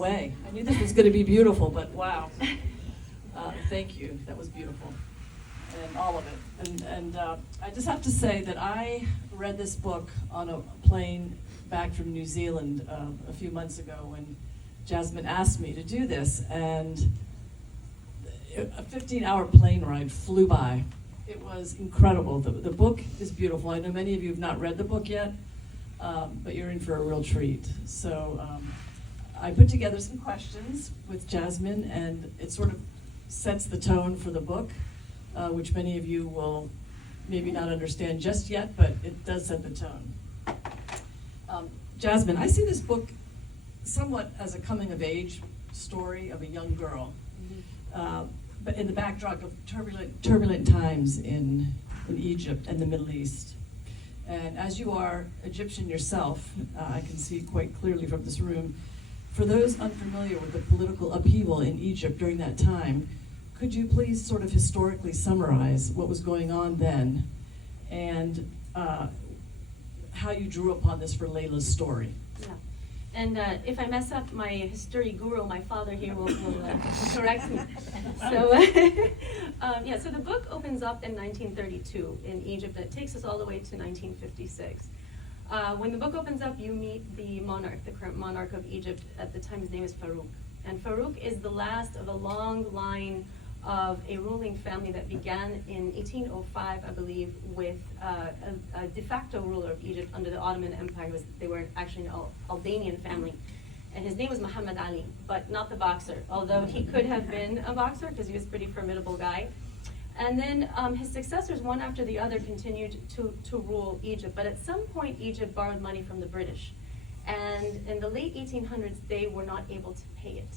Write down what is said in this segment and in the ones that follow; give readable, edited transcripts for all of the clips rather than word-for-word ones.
away. I knew this was going to be beautiful, but wow. Thank you. That was beautiful. And all of it. And I just have to say that I read this book on a plane back from New Zealand a few months ago when Jasmin asked me to do this, and a 15-hour plane ride flew by. It was incredible. The book is beautiful. I know many of you have not read the book yet, but you're in for a real treat. So I put together some questions with Jasmin, and it sort of sets the tone for the book, which many of you will maybe not understand just yet, but it does set the tone. Jasmin, I see this book somewhat as a coming-of-age story of a young girl, but in the backdrop of turbulent times in Egypt and the Middle East. And as you are Egyptian yourself, I can see quite clearly from this room, for those unfamiliar with the political upheaval in Egypt during that time, could you please sort of historically summarize what was going on then and how you drew upon this for Layla's story? Yeah. And if I mess up, my history guru, my father here, will correct me. So, so the book opens up in 1932 in Egypt. It takes us all the way to 1956. When the book opens up, you meet the monarch, the current monarch of Egypt. At the time, his name is Farouk. And Farouk is the last of a long line of a ruling family that began in 1805, I believe, with a de facto ruler of Egypt under the Ottoman Empire. They were actually an Albanian family. And his name was Muhammad Ali, but not the boxer, although he could have been a boxer because he was a pretty formidable guy. And then his successors, one after the other, continued to rule Egypt. But at some point, Egypt borrowed money from the British. And in the late 1800s, they were not able to pay it.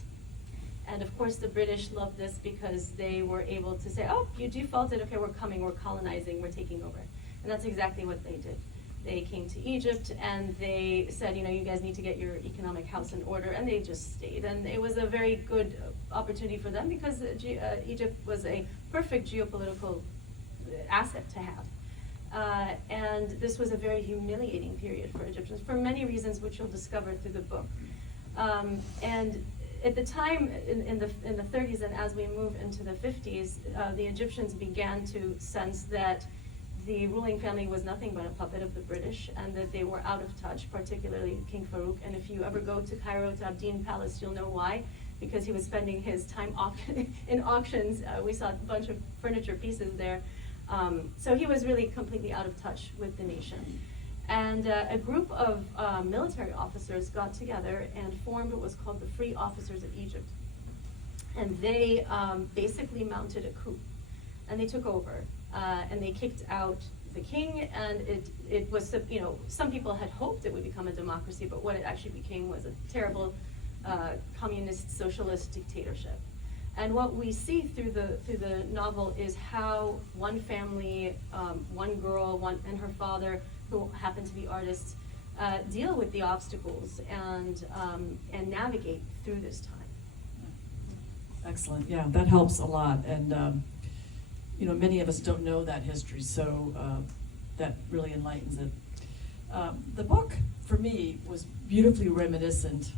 And of course, the British loved this because they were able to say, oh, you defaulted, okay, we're coming, we're colonizing, we're taking over. And that's exactly what they did. They came to Egypt and they said, you guys need to get your economic house in order, and they just stayed. And it was a very good opportunity for them because Egypt was a perfect geopolitical asset to have. And this was a very humiliating period for Egyptians for many reasons, which you'll discover through the book. And at the time, in the 30s, and as we move into the 50s, the Egyptians began to sense that the ruling family was nothing but a puppet of the British, and that they were out of touch, particularly King Farouk. And if you ever go to Cairo, to Abdeen Palace, you'll know why, because he was spending his time in auctions. We saw a bunch of furniture pieces there. So he was really completely out of touch with the nation. And a group of military officers got together and formed what was called the Free Officers of Egypt. And they basically mounted a coup. And they took over. And they kicked out the king. And it was, some people had hoped it would become a democracy, but what it actually became was a terrible communist socialist dictatorship. And what we see through the novel is how one family, one girl, and her father, who happen to be artists, deal with the obstacles and navigate through this time. Excellent. Yeah, that helps a lot. And many of us don't know that history, so that really enlightens it. The book, for me, was beautifully reminiscent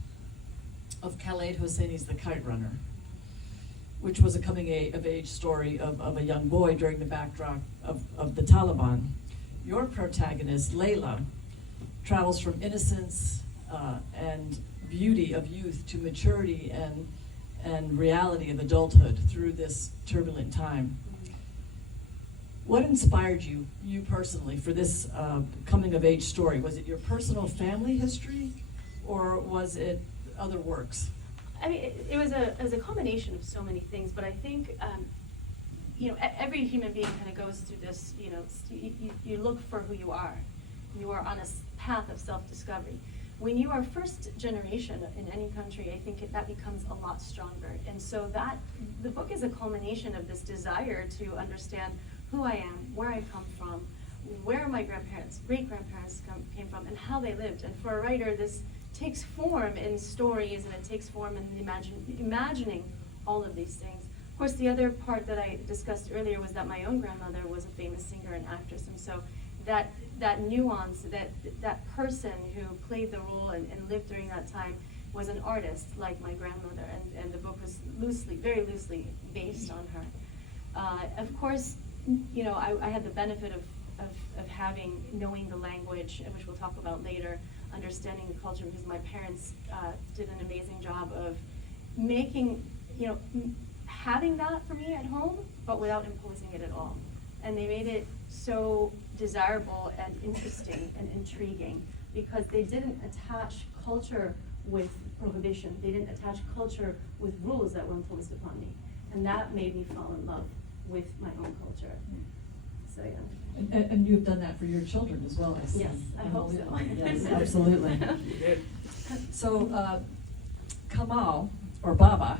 of Khaled Hosseini's The Kite Runner, which was a coming-of-age story of a young boy during the backdrop of the Taliban. Your protagonist, Layla, travels from innocence and beauty of youth to maturity and reality of adulthood through this turbulent time. What inspired you personally, for this coming-of-age story? Was it your personal family history, or was it other works? I mean, it was a combination of so many things, but I think every human being kind of goes through this. You look for who you are. You are on a path of self-discovery. When you are first generation in any country, I think that becomes a lot stronger. And so the book is a culmination of this desire to understand who I am, where I come from, where my grandparents, great-grandparents came from, and how they lived. And for a writer, this takes form in stories, and it takes form in imagining all of these things. Of course, the other part that I discussed earlier was that my own grandmother was a famous singer and actress, and so that nuance, that person who played the role and lived during that time, was an artist like my grandmother, and the book was very loosely based on her. Of course, you know, I had the benefit of knowing the language, which we'll talk about later, understanding the culture, because my parents did an amazing job of making, you know, having that for me at home, but without imposing it at all. And they made it so desirable and interesting and intriguing, because they didn't attach culture with prohibition. They didn't attach culture with rules that were imposed upon me. And that made me fall in love with my own culture. So yeah. And you've done that for your children as well, I see. Yes, I hope so. Yes, absolutely. So, Kamal, or Baba,